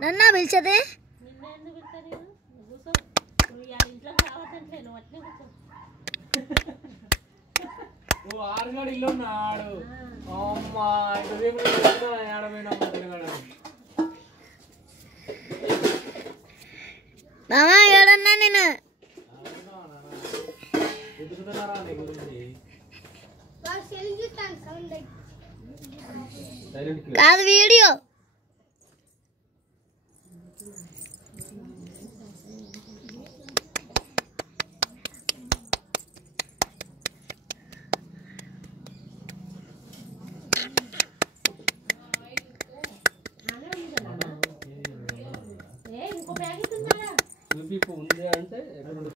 నన్నా పిలిచేది ఆరుగాడు ఇల్లు ఉన్నాడు అమ్మా మామా ఏడన్నా నేను కాదు వీడియో ఉంది అంటే